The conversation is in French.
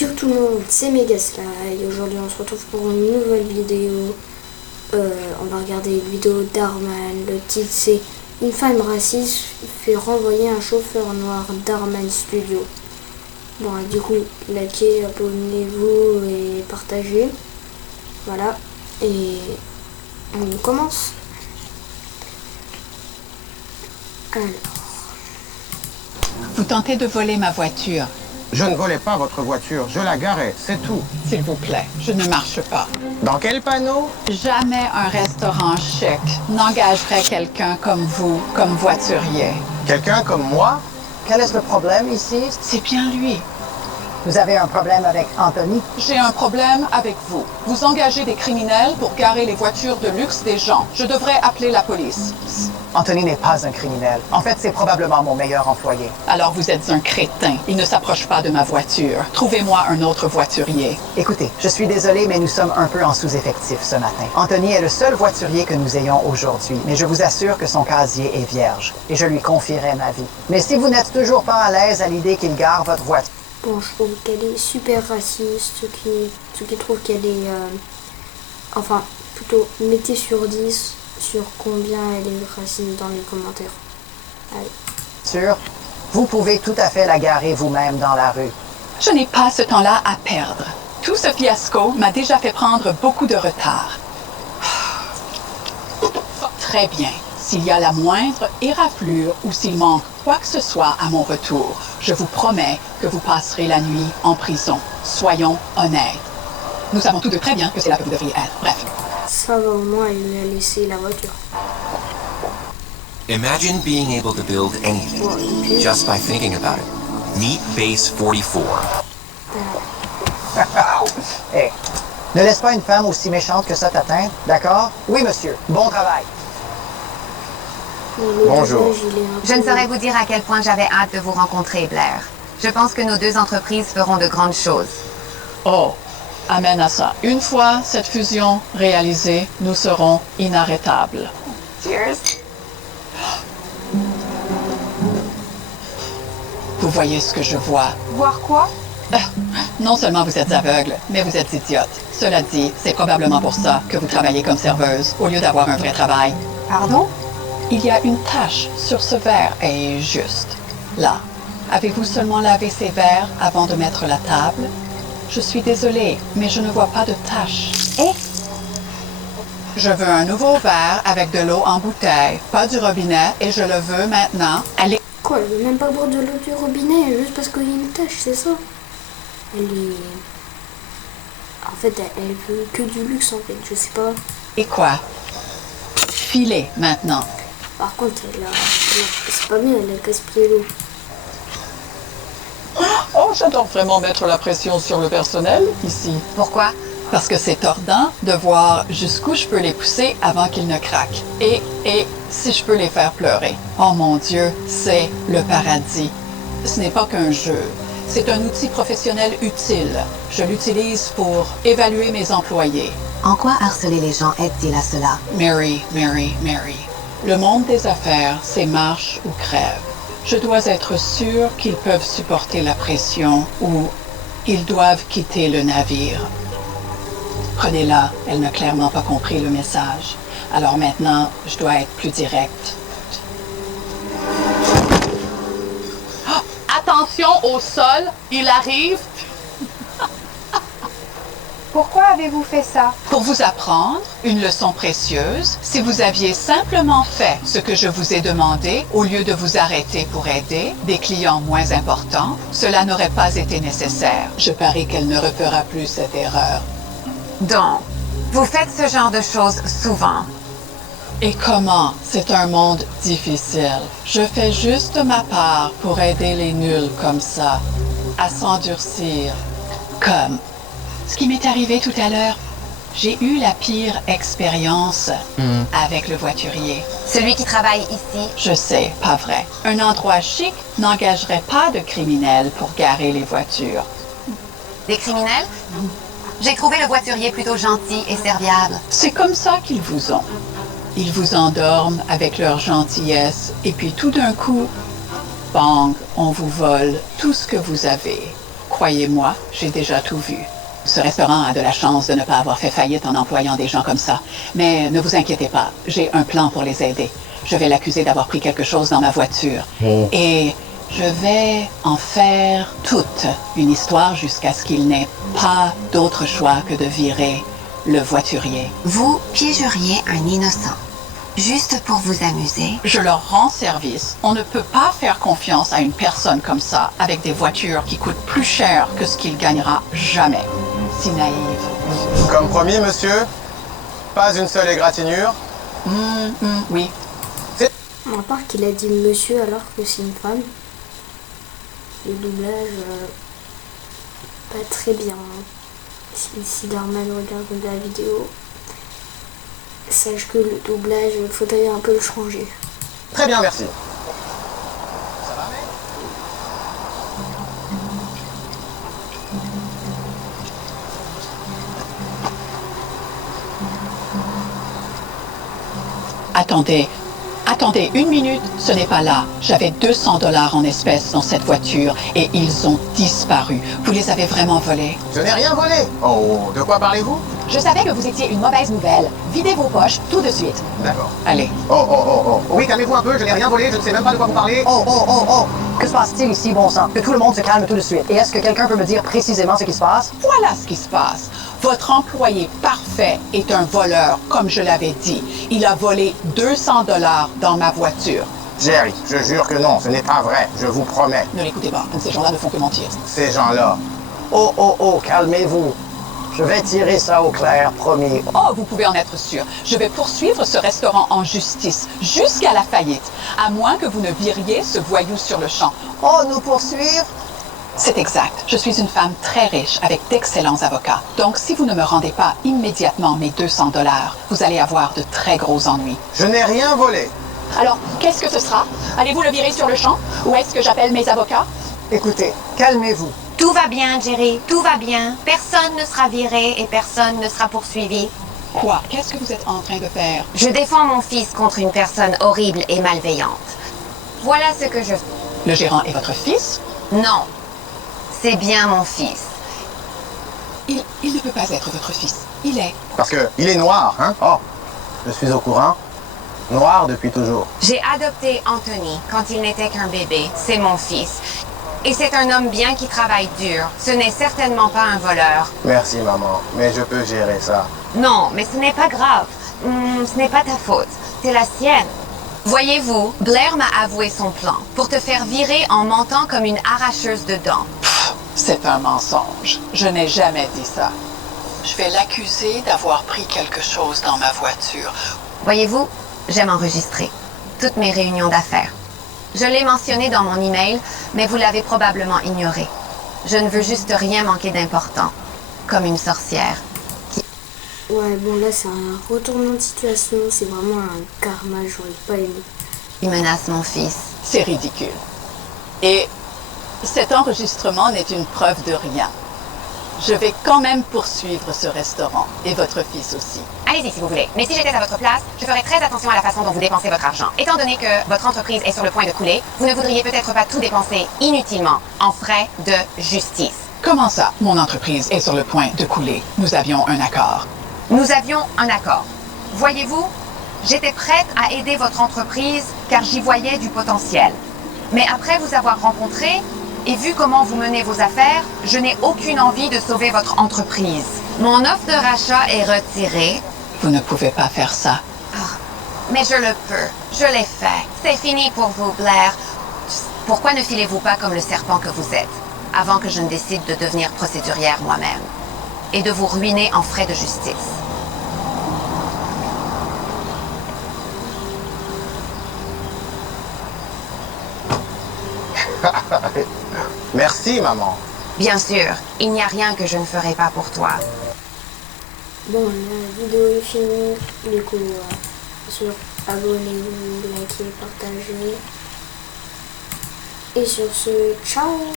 Yo tout le monde, c'est Megasly. Aujourd'hui on se retrouve pour une nouvelle vidéo. On va regarder une vidéo d'Arman. Le titre c'est Une femme raciste fait renvoyer un chauffeur noir d'Arman Studio. Bon, du coup, likez, abonnez-vous et partagez. Voilà. Et on commence. Alors. Vous tentez de voler ma voiture. Je ne volais pas votre voiture, je la garais, c'est tout. S'il vous plaît, je ne marche pas. Dans quel panneau? Jamais un restaurant chic n'engagerait quelqu'un comme vous comme voiturier. Quelqu'un comme moi? Quel est le problème ici? C'est bien lui. Vous avez un problème avec Anthony? J'ai un problème avec vous. Vous engagez des criminels pour garer les voitures de luxe des gens. Je devrais appeler la police. Anthony n'est pas un criminel. En fait, c'est probablement mon meilleur employé. Alors vous êtes un crétin. Il ne s'approche pas de ma voiture. Trouvez-moi un autre voiturier. Écoutez, je suis désolé, mais nous sommes un peu en sous-effectif ce matin. Anthony est le seul voiturier que nous ayons aujourd'hui, mais je vous assure que son casier est vierge et je lui confierai ma vie. Mais si vous n'êtes toujours pas à l'aise à l'idée qu'il gare votre voiture... Bon, je trouve qu'elle est super raciste. Ceux qui trouvent qu'elle est... enfin, plutôt, mettez sur 10 sur combien elle est raciste dans les commentaires. Allez. Vous pouvez tout à fait la garer vous-même dans la rue. Je n'ai pas ce temps-là à perdre. Tout ce fiasco m'a déjà fait prendre beaucoup de retard. Très bien. S'il y a la moindre éraflure ou s'il manque quoi que ce soit à mon retour, je vous promets que vous passerez la nuit en prison. Soyons honnêtes. Nous savons tous deux très bien que c'est là que vous devriez être. Bref. Ça va, au moins, il lui a laissé la voiture. Imagine being able to build anything just by thinking about it. Meet Base 44. Hey, ne laisse pas une femme aussi méchante que ça t'atteindre, d'accord? Oui, monsieur. Bon travail. Bonjour. Je ne saurais vous dire à quel point j'avais hâte de vous rencontrer, Blair. Je pense que nos deux entreprises feront de grandes choses. Oh, amen à ça. Une fois cette fusion réalisée, nous serons inarrêtables. Cheers! Vous voyez ce que je vois. Voir quoi? Non seulement vous êtes aveugle, mais vous êtes idiote. Cela dit, c'est probablement pour ça que vous travaillez comme serveuse, au lieu d'avoir un vrai travail. Pardon? Il y a une tache sur ce verre et juste là. Avez-vous seulement lavé ces verres avant de mettre la table? Je suis désolée, mais je ne vois pas de tache. Je veux un nouveau verre avec de l'eau en bouteille, pas du robinet, et je le veux maintenant. Allez. Quoi, elle veut même pas boire de l'eau du robinet juste parce qu'il y a une tache, c'est ça? Elle est... En fait, elle veut que du luxe, en fait, je sais pas. Et quoi? Filez maintenant. Par contre, c'est pas bien, elle a gaspillé l'eau. Oh, j'adore vraiment mettre la pression sur le personnel ici. Pourquoi? Parce que c'est tordant de voir jusqu'où je peux les pousser avant qu'ils ne craquent. Et si je peux les faire pleurer. Oh mon Dieu, c'est le paradis. Ce n'est pas qu'un jeu. C'est un outil professionnel utile. Je l'utilise pour évaluer mes employés. En quoi harceler les gens aide-t-il à cela? Mary. Le monde des affaires, c'est marche ou crève. Je dois être sûre qu'ils peuvent supporter la pression ou ils doivent quitter le navire. Prenez-la, elle n'a clairement pas compris le message. Alors maintenant, je dois être plus directe. Oh, attention au sol, il arrive. Pourquoi avez-vous fait ça? Pour vous apprendre une leçon précieuse, si vous aviez simplement fait ce que je vous ai demandé, au lieu de vous arrêter pour aider des clients moins importants, cela n'aurait pas été nécessaire. Je parie qu'elle ne refera plus cette erreur. Donc, vous faites ce genre de choses souvent. Et comment? C'est un monde difficile. Je fais juste ma part pour aider les nuls comme ça, à s'endurcir. Comme ce qui m'est arrivé tout à l'heure. J'ai eu la pire expérience avec le voiturier. Celui qui travaille ici. Je sais, pas vrai. Un endroit chic n'engagerait pas de criminels pour garer les voitures. Des criminels? J'ai trouvé le voiturier plutôt gentil et serviable. C'est comme ça qu'ils vous ont. Ils vous endorment avec leur gentillesse et puis tout d'un coup, bang, on vous vole tout ce que vous avez. Croyez-moi, j'ai déjà tout vu. Ce restaurant a de la chance de ne pas avoir fait faillite en employant des gens comme ça. Mais ne vous inquiétez pas, j'ai un plan pour les aider. Je vais l'accuser d'avoir pris quelque chose dans ma voiture. Et je vais en faire toute une histoire jusqu'à ce qu'il n'ait pas d'autre choix que de virer le voiturier. Vous piégeriez un innocent, juste pour vous amuser. Je leur rends service. On ne peut pas faire confiance à une personne comme ça avec des voitures qui coûtent plus cher que ce qu'il gagnera jamais. Si naïve. Comme promis, monsieur, pas une seule égratignure. Oui. À part qu'il a dit monsieur alors que c'est une femme. Le doublage, pas très bien. Si Darman regarde la vidéo, sache que le doublage, il faudrait un peu le changer. Très bien, merci. Attendez, une minute, ce n'est pas là. J'avais 200 $ en espèces dans cette voiture et ils ont disparu. Vous les avez vraiment volés? Je n'ai rien volé. Oh, de quoi parlez-vous? Je savais que vous étiez une mauvaise nouvelle. Videz vos poches tout de suite. D'accord. Allez. Oh. Oui, calmez-vous un peu, je n'ai rien volé, je ne sais même pas de quoi vous parlez. Oh. Que se passe-t-il ici, bon sang? Que tout le monde se calme tout de suite. Et est-ce que quelqu'un peut me dire précisément ce qui se passe? Voilà ce qui se passe. Votre employé parfait est un voleur, comme je l'avais dit. Il a volé 200 $ dans ma voiture. Jerry, je jure que non, ce n'est pas vrai, je vous promets. Ne l'écoutez pas, ces gens-là ne font que mentir. Ces gens-là. Oh, calmez-vous. Je vais tirer ça au clair, promis. Oh, vous pouvez en être sûr. Je vais poursuivre ce restaurant en justice jusqu'à la faillite, à moins que vous ne viriez ce voyou sur le champ. Oh, nous poursuivre? C'est exact. Je suis une femme très riche avec d'excellents avocats. Donc, si vous ne me rendez pas immédiatement mes 200 $, vous allez avoir de très gros ennuis. Je n'ai rien volé. Alors, qu'est-ce que ce sera? Allez-vous le virer sur le champ? Ou est-ce que j'appelle mes avocats? Écoutez, calmez-vous. Tout va bien, Jerry, tout va bien. Personne ne sera viré et personne ne sera poursuivi. Quoi? Qu'est-ce que vous êtes en train de faire? Je défends mon fils contre une personne horrible et malveillante. Voilà ce que je... Le gérant est votre fils? Non, c'est bien mon fils. Il ne peut pas être votre fils. Il est. Parce que il est noir, hein? Oh, je suis au courant. Noir depuis toujours. J'ai adopté Anthony quand il n'était qu'un bébé. C'est mon fils. Et c'est un homme bien qui travaille dur. Ce n'est certainement pas un voleur. Merci, maman, mais je peux gérer ça. Non, mais ce n'est pas grave. Ce n'est pas ta faute. C'est la sienne. Voyez-vous, Blair m'a avoué son plan pour te faire virer en mentant comme une arracheuse de dents. C'est un mensonge. Je n'ai jamais dit ça. Je vais l'accuser d'avoir pris quelque chose dans ma voiture. Voyez-vous, j'aime enregistrer toutes mes réunions d'affaires. Je l'ai mentionné dans mon email, mais vous l'avez probablement ignoré. Je ne veux juste rien manquer d'important, comme une sorcière. Ouais, bon là c'est un retournement de situation, c'est vraiment un karma, j'aurais pas aimé. Qui menace mon fils. C'est ridicule. Et cet enregistrement n'est une preuve de rien. Je vais quand même poursuivre ce restaurant et votre fils aussi. Allez-y si vous voulez. Mais si j'étais à votre place, je ferais très attention à la façon dont vous dépensez votre argent. Étant donné que votre entreprise est sur le point de couler, vous ne voudriez peut-être pas tout dépenser inutilement en frais de justice. Comment ça, mon entreprise est sur le point de couler? Nous avions un accord. Nous avions un accord. Voyez-vous, j'étais prête à aider votre entreprise car j'y voyais du potentiel. Mais après vous avoir rencontré et vu comment vous menez vos affaires, je n'ai aucune envie de sauver votre entreprise. Mon offre de rachat est retirée. Vous ne pouvez pas faire ça. Mais je le peux. Je l'ai fait. C'est fini pour vous, Blair. Pourquoi ne filez-vous pas comme le serpent que vous êtes, avant que je ne décide de devenir procédurière moi-même et de vous ruiner en frais de justice? Merci, maman. Bien sûr, il n'y a rien que je ne ferai pas pour toi. Bon, la vidéo est finie, du coup, bien sûr, abonnez-vous, likez, partagez. Et sur ce, ciao!